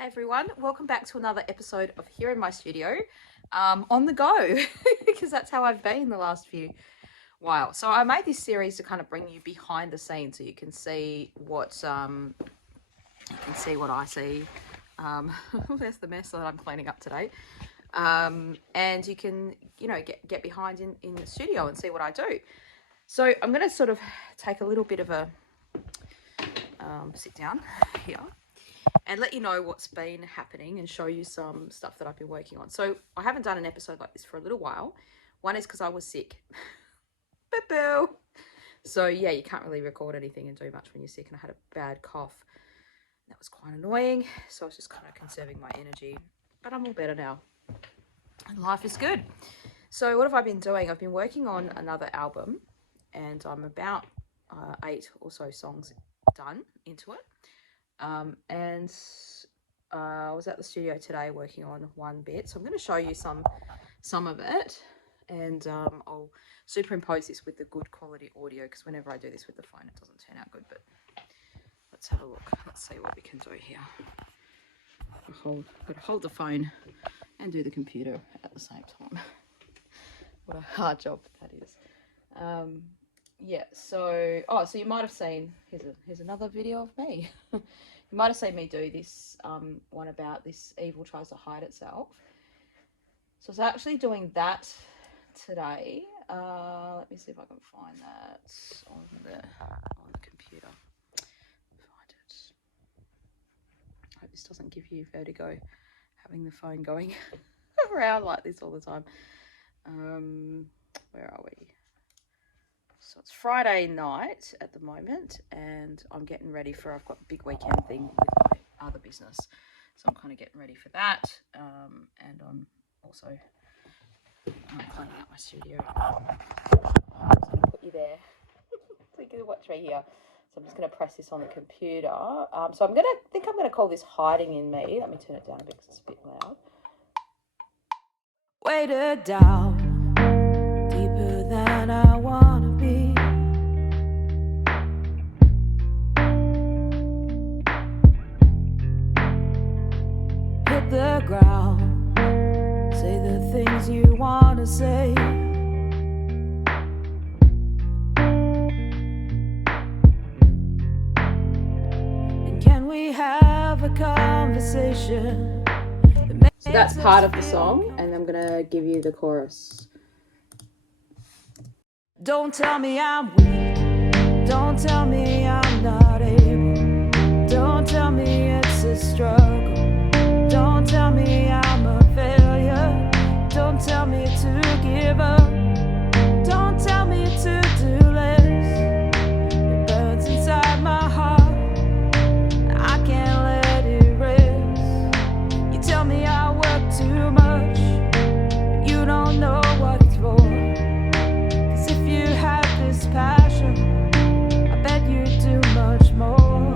Hey everyone, welcome back to another episode of Here in My Studio, on the go, because that's how I've been the last few while. So I made this series to kind of bring you behind the scenes so you can see what I see. There's the mess that I'm cleaning up today. And you can, get behind in the studio and see what I do. So I'm going to sort of take a little bit of a sit down here and let you know what's been happening and show you some stuff that I've been working on. So I haven't done an episode like this for a little while. One is because I was sick. Boo-boo. So yeah, you can't really record anything and do much when you're sick, and I had a bad cough. That was quite annoying. So I was just kind of conserving my energy, but I'm all better now. And life is good. So what have I been doing? I've been working on another album, and I'm about 8 or so songs done into it. And I was at the studio today working on one bit, so I'm going to show you some of it, and I'll superimpose this with the good quality audio, because whenever I do this with the phone it doesn't turn out good. But let's have a look. Let's see what we can do here. I've got to hold the phone and do the computer at the same time. What a hard job that is. Yeah, so you might have seen, here's another video of me. You might have seen me do this one about this evil tries to hide itself. So I was actually doing that today. Let me see if I can find that on the computer. Find it. I hope this doesn't give you vertigo, having the phone going around like this all the time. Where are we? So it's Friday night at the moment, and I'm getting ready I've got a big weekend thing with my other business. So I'm kind of getting ready for that. And I'm also cleaning up my studio. I'm just going to put you there so you can watch me here. So I'm just going to press this on the computer. So I'm going to call this Hiding in Me. Let me turn it down a bit because it's a bit loud. Weighted down, deeper than I want to be. Hit the ground, say the things you want to say. And can we have a conversation? So that's part of the song, and I'm gonna give you the chorus. Don't tell me I'm weak, don't tell me I'm not able, don't tell me it's a struggle, don't tell me I'm a failure, don't tell me to give up, don't tell me to do less. It burns inside my heart, I can't let it rest. You tell me I work too much, but you don't know what it's for. Cause if you had this passion, I bet you'd do much more.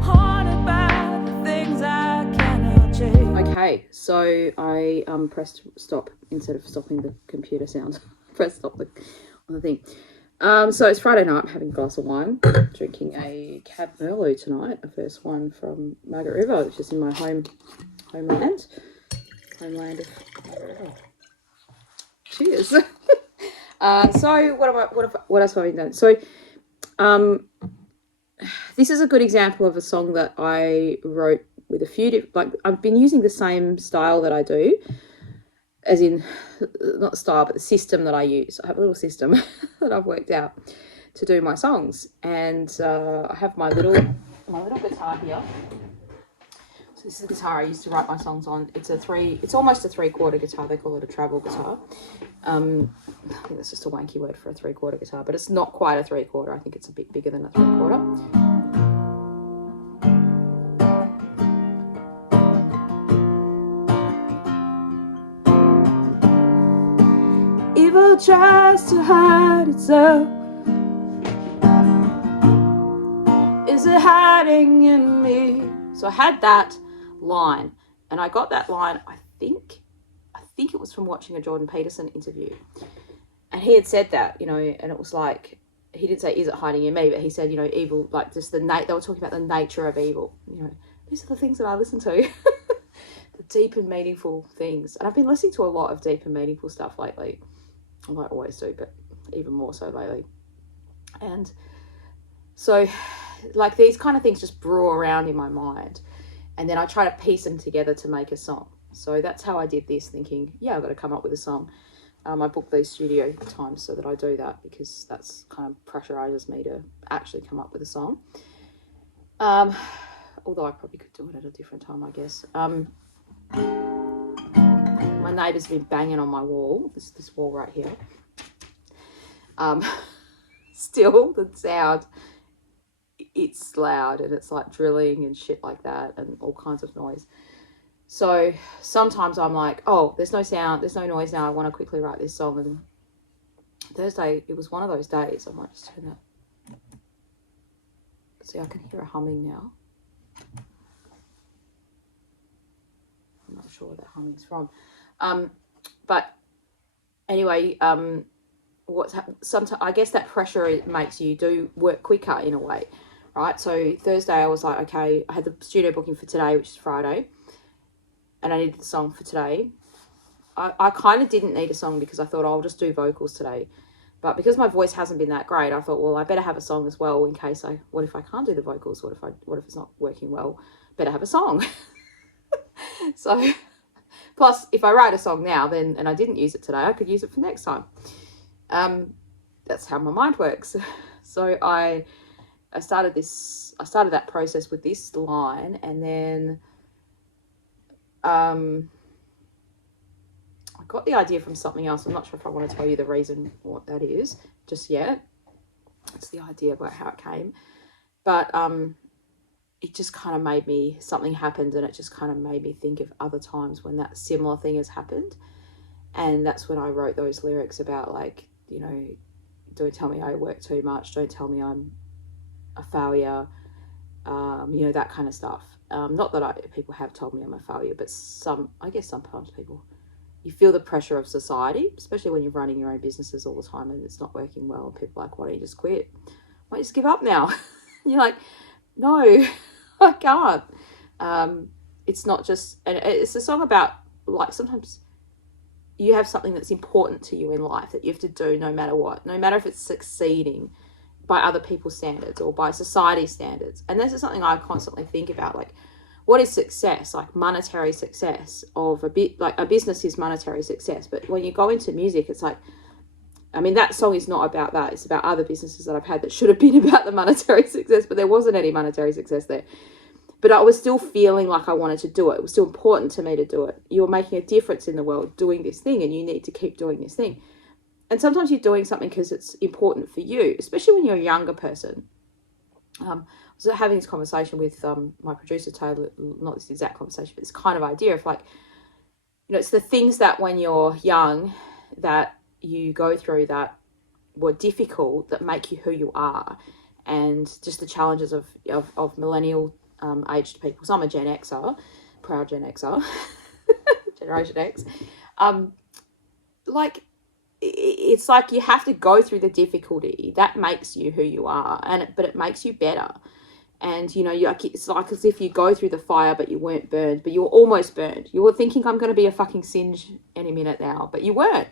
Haunted by the things I cannot change. Okay, so I pressed stop instead of stopping the computer sound. Press stop on the thing. So it's Friday night, I'm having a glass of wine, drinking a Cab Merlot tonight, a first one from Margaret River, which is in my homeland of Margaret River. Cheers. So what else have I done? So this is a good example of a song that I wrote with a few different, I've been using the same style that I do, as in, not the style, but the system that I use. I have a little system that I've worked out to do my songs, and I have my little guitar here. So this is the guitar I used to write my songs on. It's almost a 3/4 guitar. They call it a travel guitar. I think that's just a wanky word for a 3/4 guitar, but it's not quite a 3/4. I think it's a bit bigger than a 3/4. Evil tries to hide itself. Is it hiding in me? So I had that line, and I got that line, I think it was from watching a Jordan Peterson interview, and he had said that, and it was like, he didn't say, is it hiding in me, but he said, evil, like just they were talking about the nature of evil. you know, these are the things that I listen to. The deep and meaningful things. And I've been listening to a lot of deep and meaningful stuff lately. I always do, but even more so lately. And so, like, these kind of things just brew around in my mind. And then I try to piece them together to make a song. So that's how I did this, thinking, yeah, I've got to come up with a song. I book these studio times so that I do that, because that's kind of pressurizes me to actually come up with a song. Although I probably could do it at a different time, I guess. My neighbour's been banging on my wall, this wall right here. Still, the sound, it's loud, and it's like drilling and shit like that, and all kinds of noise. So sometimes I'm like, oh, there's no sound, there's no noise now, I want to quickly write this song. And Thursday, it was one of those days. I might just turn that. See, I can hear a humming now. I'm not sure where that humming's from. But anyway, sometimes I guess that pressure makes you do work quicker in a way, right? So Thursday I was like, okay, I had the studio booking for today, which is Friday, and I needed the song for today. I kind of didn't need a song because I thought, I'll just do vocals today. But because my voice hasn't been that great, I thought, well, I better have a song as well in case what if I can't do the vocals? What if it's not working well? Better have a song. So, plus if I write a song now, then, and I didn't use it today, I could use it for next time. That's how my mind works. So I started that process with this line, and then I got the idea from something else. I'm not sure if I want to tell you the reason what that is just yet. It's the idea about how it came. But it just kind of made me, something happened, and it just kind of made me think of other times when that similar thing has happened. And that's when I wrote those lyrics about, like, you know, don't tell me I work too much. Don't tell me I'm a failure. You know, that kind of stuff. Not that people have told me I'm a failure, but I guess sometimes people, you feel the pressure of society, especially when you're running your own businesses all the time and it's not working well. And people are like, why don't you just quit? Why don't you just give up now? And you're like, no, I can't. It's not just, and it's a song about, like, sometimes you have something that's important to you in life that you have to do no matter what, no matter if it's succeeding by other people's standards or by society's standards. And this is something I constantly think about, like, what is success? Like, monetary success of like a business is monetary success. But when you go into music, it's like, I mean, that song is not about that. It's about other businesses that I've had that should have been about the monetary success, but there wasn't any monetary success there. But I was still feeling like I wanted to do it. It was still important to me to do it. You're making a difference in the world doing this thing, and you need to keep doing this thing. And sometimes you're doing something because it's important for you, especially when you're a younger person. I was having this conversation with my producer, Taylor, not this exact conversation, but this kind of idea of, like, you know, it's the things that when you're young that you go through that were difficult that make you who you are, and just the challenges of millennial aged people. So I'm a Gen Xer, proud Gen Xer, Generation X. Like, it's like you have to go through the difficulty that makes you who you are, but it makes you better. And, you know, it's like as if you go through the fire, but you weren't burned, but you were almost burned. You were thinking, I'm going to be a fucking singe any minute now, but you weren't.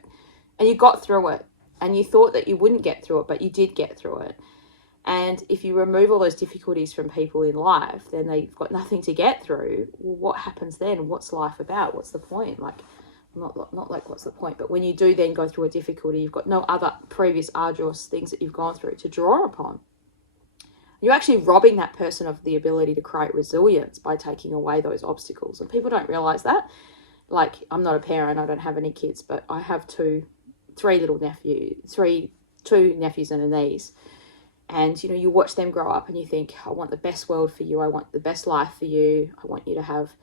And you got through it. And you thought that you wouldn't get through it, but you did get through it. And if you remove all those difficulties from people in life, then they've got nothing to get through. Well, what happens then? What's life about? What's the point? Like, not like what's the point, but when you do then go through a difficulty, you've got no other previous arduous things that you've gone through to draw upon. You're actually robbing that person of the ability to create resilience by taking away those obstacles. And people don't realize that. Like, I'm not a parent, I don't have any kids, but I have two nephews and a niece. And, you know, you watch them grow up and you think, I want the best world for you. I want the best life for you. I want you to have,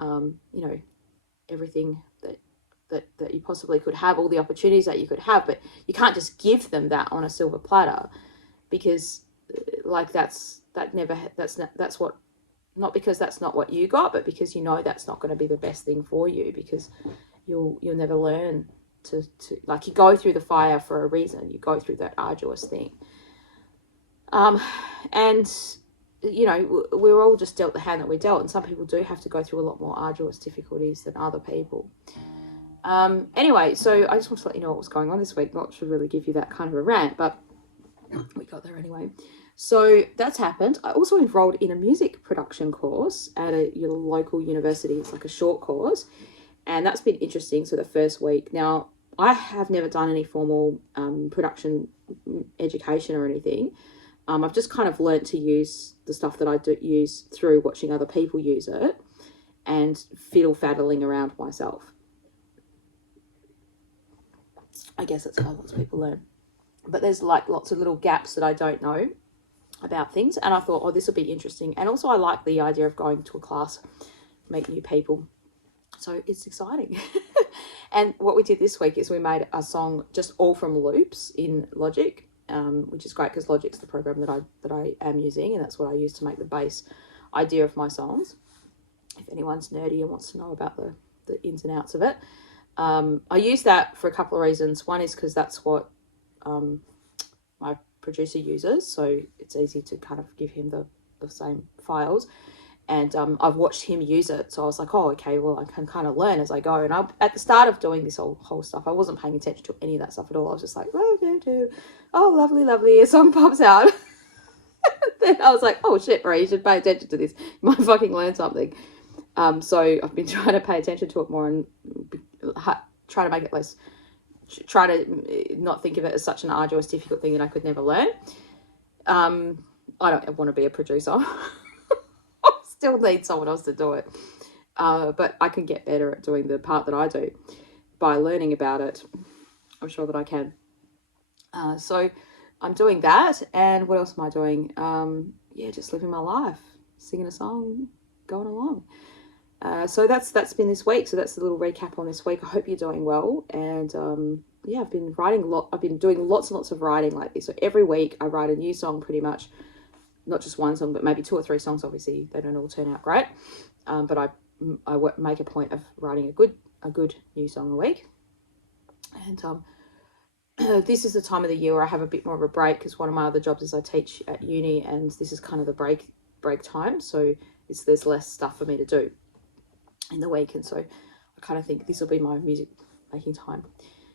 you know, everything that you possibly could have, all the opportunities that you could have. But you can't just give them that on a silver platter, because, like, that's not because that's not what you got, but because you know that's not going to be the best thing for you, because you'll never learn to like, you go through the fire for a reason. You go through that arduous thing. And you know, we're all just dealt the hand that we're dealt, and some people do have to go through a lot more arduous difficulties than other people. Anyway, so I just want to let you know what was going on this week. Not to really give you that kind of a rant, but we got there anyway. So that's happened. I also enrolled in a music production course at your local university. It's like a short course, and that's been interesting. So the first week, now I have never done any formal production education or anything. I've just kind of learnt to use the stuff that I do use through watching other people use it and fiddle-faddling around myself. I guess that's how lots of people learn. But there's like lots of little gaps that I don't know about things. And I thought, oh, this will be interesting. And also I like the idea of going to a class, meet new people. So it's exciting. And what we did this week is we made a song just all from loops in Logic, which is great because Logic's the program that I am using, and that's what I use to make the base idea of my songs. If anyone's nerdy and wants to know about the ins and outs of it. I use that for a couple of reasons. One is because that's what my producer uses, so it's easy to kind of give him the same files. And I've watched him use it, so I was like, oh, okay, well, I can kind of learn as I go. And at the start of doing this whole stuff, I wasn't paying attention to any of that stuff at all. I was just like, oh, lovely, lovely, a song pops out. Then I was like, oh, shit, Marie, you should pay attention to this. You might fucking learn something. So I've been trying to pay attention to it more and try to make it less, try to not think of it as such an arduous, difficult thing that I could never learn. I don't want to be a producer. Still need someone else to do it. But I can get better at doing the part that I do by learning about it. I'm sure that I can. So I'm doing that. And what else am I doing? Just living my life, singing a song, going along. So that's been this week. So that's a little recap on this week. I hope you're doing well. And I've been writing a lot. I've been doing lots and lots of writing like this. So every week I write a new song pretty much. Not just one song, but maybe 2 or 3 songs. Obviously, they don't all turn out great. But I make a point of writing a good new song a week. And this is the time of the year where I have a bit more of a break because one of my other jobs is I teach at uni, and this is kind of the break time. So there's less stuff for me to do in the week, and so I kind of think this will be my music making time.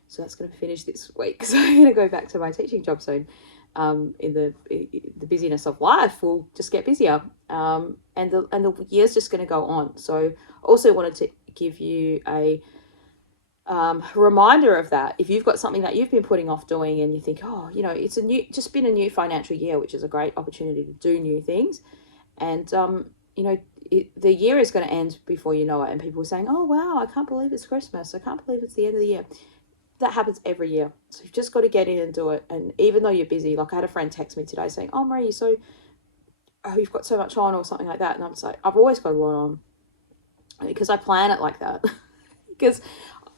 So that's going to finish this week. So I'm going to go back to my teaching job soon. In the busyness of life will just get busier, and the year's just going to go on. So also wanted to give you a reminder of that. If you've got something that you've been putting off doing and you think, oh, you know, it's just been a new financial year, which is a great opportunity to do new things, and the year is going to end before you know it, and people are saying, oh wow, I can't believe it's Christmas, I can't believe it's the end of the year. That happens every year. So you've just got to get in and do it. And even though you're busy, like I had a friend text me today saying, oh, Marie, you've got so much on or something like that. And I'm just like, I've always got a lot on because I plan it like that. Because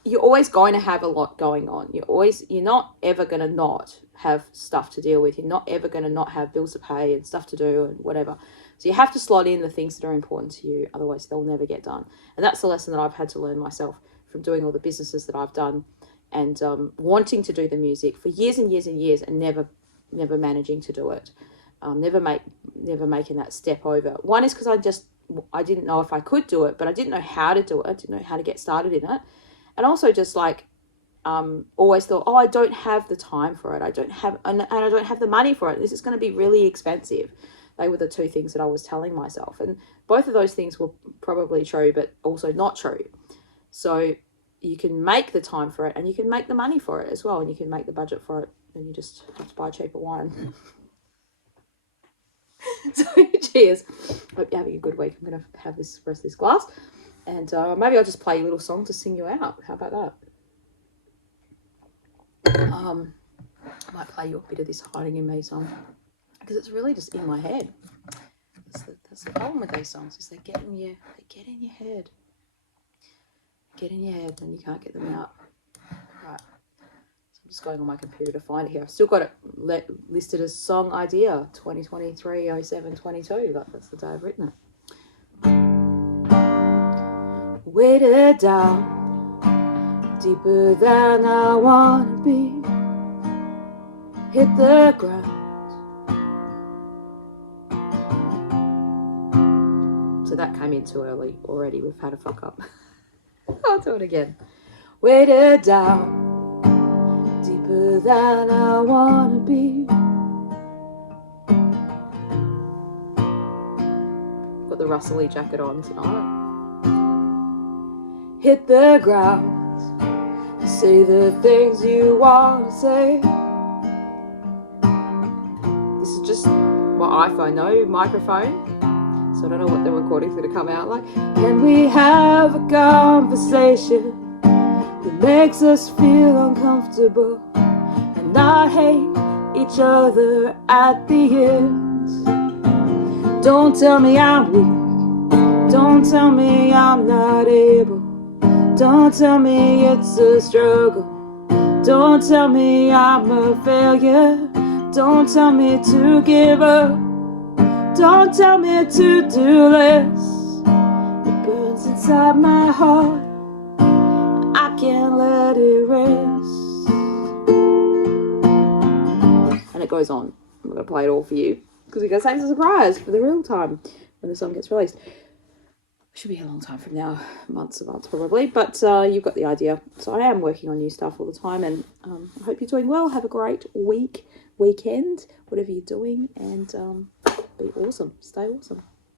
you're always going to have a lot going on. You're not ever going to not have stuff to deal with. You're not ever going to not have bills to pay and stuff to do and whatever. So you have to slot in the things that are important to you. Otherwise they'll never get done. And that's the lesson that I've had to learn myself from doing all the businesses that I've done. And wanting to do the music for years and years and years and never managing to do it. Never making that step over. One is because I didn't know if I could do it, but I didn't know how to do it. I didn't know how to get started in it. And also just like always thought, oh, I don't have the time for it. I don't have the money for it. This is going to be really expensive. They were the 2 things that I was telling myself. And both of those things were probably true, but also not true. So you can make the time for it and you can make the money for it as well, and you can make the budget for it, and you just have to buy cheaper wine. So cheers. Hope you're having a good week. I'm going to have this rest of this glass, and maybe I'll just play a little song to sing you out. How about that? I might play you a bit of this Hiding in Me song because it's really just in my head. That's the problem with these songs, is they get in your head. Get in your head and you can't get them out. Right. So I'm just going on my computer to find it here. I've still got it listed as song idea 2023-07-22. Like that's the day I've written it. Weighted down, deeper than I want to be. Hit the ground. So that came in too early already. We've had a fuck up. I'll do it again. Weighted down, deeper than I wanna be. Got the Russell jacket on tonight. Hit the ground, say the things you want to say. This is just my iPhone, no microphone, so I don't know what the recording's going to come out like. Can we have a conversation that makes us feel uncomfortable and not hate each other at the end? Don't tell me I'm weak, don't tell me I'm not able, don't tell me it's a struggle, don't tell me I'm a failure, don't tell me to give up, don't tell me to do less. It burns inside my heart, I can't let it rest. And it goes on. I'm going to play it all for you because we're going to save a surprise for the real time when the song gets released. Should be a long time from now, months and months probably, but you've got the idea. So I am working on new stuff all the time, and I hope you're doing well. Have a great weekend, whatever you're doing, and be awesome. Stay awesome.